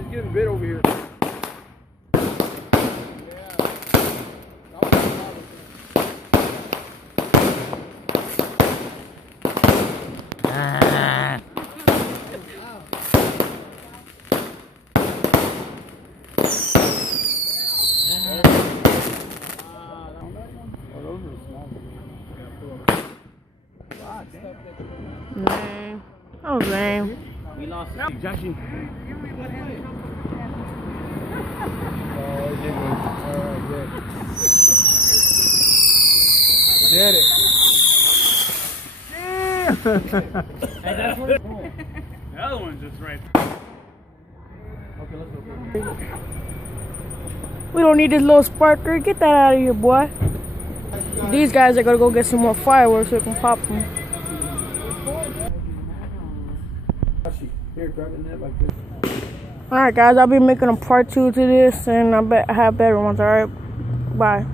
She's getting bit over here. Man, that was lame. We lost Joshy. Get it. Hey, that's what it's for. The other one's just right. Okay, let's go. We don't need this little sparkler. Get that out of here, boy. These guys are gonna go get some more fireworks so we can pop them. Here, grab the net like this. Alright, guys, I'll be making a part 2 to this, and I bet I have better ones. Alright, bye.